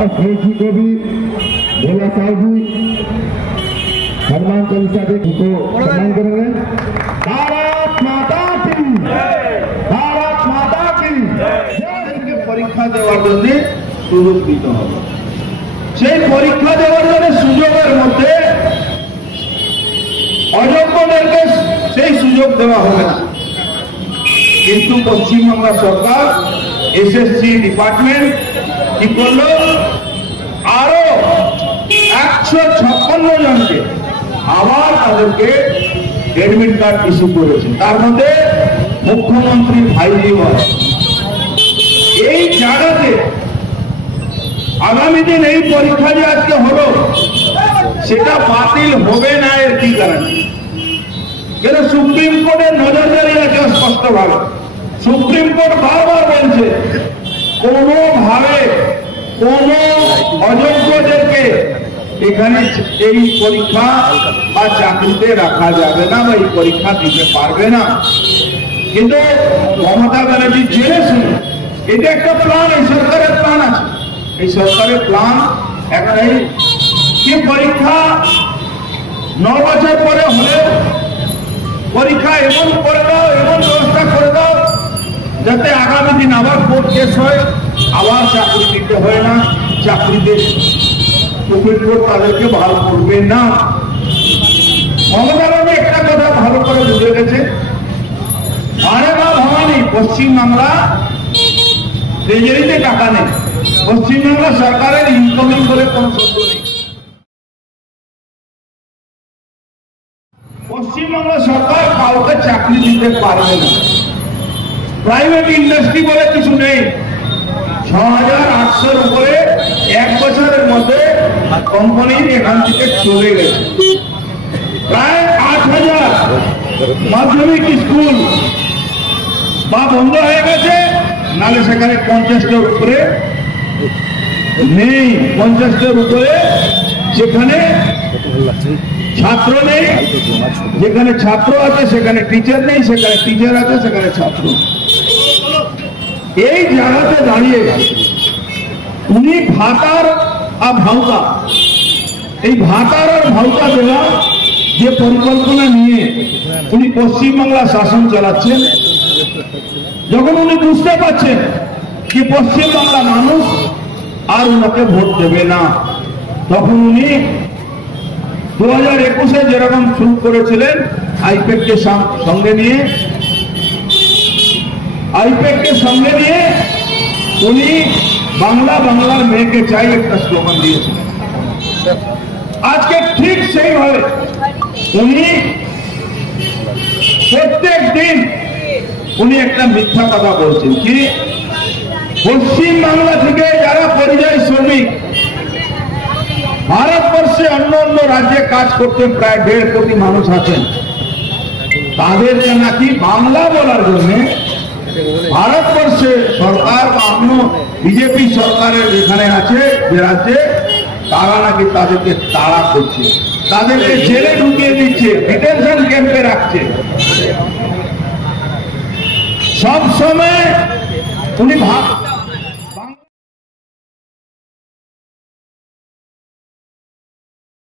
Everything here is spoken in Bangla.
फौजी को भी भोला साहब जी हनुमान चालीसा के को सम्मान करेंगे। भारत माता की भारत माता की परीक्षा देवार जन्य सुযোগ দিতে হবে। সেই পরীক্ষা দেওয়ার জন্য সুযোগের মধ্যে অযোগ্যদেরকে সেই সুযোগ দেওয়া হবে না। কিন্তু পশ্চিমবাংলা সরকার এসএসসি ডিপার্টমেন্ট কি করলো, আরো 156 জনকে আবার তাদেরকে এডমিট কার্ড ইস্যু করেছে। তার মধ্যে মুখ্যমন্ত্রী ভাইজি হয়। এই জায়গাতে আগামী দিন এই পরীক্ষা যে আজকে হলো সেটা বাতিল হবে না, এর কি গ্যারান্টি? কেন সুপ্রিম কোর্টের নজরদারি আছে স্পষ্টভাবে। সুপ্রিম কোর্ট বারবার বলছে কোনোভাবে কোন অযোগ্যদেরকে এখানে এই পরীক্ষা বা চাকরিতে রাখা যাবে না বা এই পরীক্ষা দিতে পারবে না। কিন্তু মমতা ব্যানার্জি জেনে শুনে এটা একটা প্ল্যান, এই সরকারের প্ল্যান আছে। এই সরকারের প্ল্যান একটাই কি পরীক্ষা 9 বছর পরে হলে পরীক্ষা এমন করে দাও, এমন ব্যবস্থা করে দাও যাতে আগামী দিন আবার কোর্ট কেস হয়, আবার চাকরি দিতে হয় না, চাকরিতে সুপ্রিম কোর্ট তাদেরকে ভালো করবে না। মমতা ব্যানার্জি একটা কথা ভালো করে বুঝে গেছে, আরে মা ভবানী পশ্চিমবাংলা ট্রেজারিতে টাকা নেই, পশ্চিমবাংলা সরকারের ইনকামিং বলে কোন শব্দ নেই। পশ্চিমবাংলা সরকার কাউকে চাকরি দিতে পারবে না, প্রাইভেট ইন্ডাস্ট্রি বলে কিছু নেই। 6800-র উপরে 1 বছরের মধ্যে কোম্পানি এখান থেকে চলে গেছে। প্রায় 8000 মাধ্যমিক স্কুল বা বন্ধ হয়ে গেছে, নালে সেখানে 50টার উপরে নেই। 50টার উপরে সেখানে ছাত্র নেই, যেখানে ছাত্র আছে সেখানে টিচার নেই, সেখানে টিচার আছে সেখানে ছাত্র। এই জায়গাতে দাঁড়িয়ে উনি ভাতার আর ভাউতা, এই ভাতার আর ভাউতা দেওয়া যে পরিকল্পনা নিয়ে উনি পশ্চিমবাংলা শাসন চালাচ্ছেন, যখন উনি বুঝতে পারছেন যে পশ্চিমবাংলা মানুষ আর ওনাকে ভোট দেবে না, তখন উনি 2021-এ যেরকম শুরু করেছিলেন আইপ্যাককে সঙ্গে নিয়ে উনি বাংলার মেয়েকে চাই একটা স্লোগান দিয়েছিলেন। আজকে ঠিক সেইভাবে উনি প্রত্যেক দিন উনি একটা মিথ্যা কথা বলছেন কি পশ্চিমবাংলা থেকে যারা পরিযায়ী শ্রমিক ভারতবর্ষে অন্য অন্য রাজ্যে কাজ করতে প্রায় 1.5 কোটি মানুষ আছেন, তাদেরকে নাকি বাংলা বলার জন্য ভারতবর্ষে সরকার বা অন্য বিজেপি সরকারের যেখানে আছে যে রাজ্যে, তারা নাকি তাদেরকে তাড়া করছে, তাদেরকে জেলে ঢুকিয়ে দিচ্ছে, ডিটেনশন ক্যাম্পে রাখছে। সব সময় উনি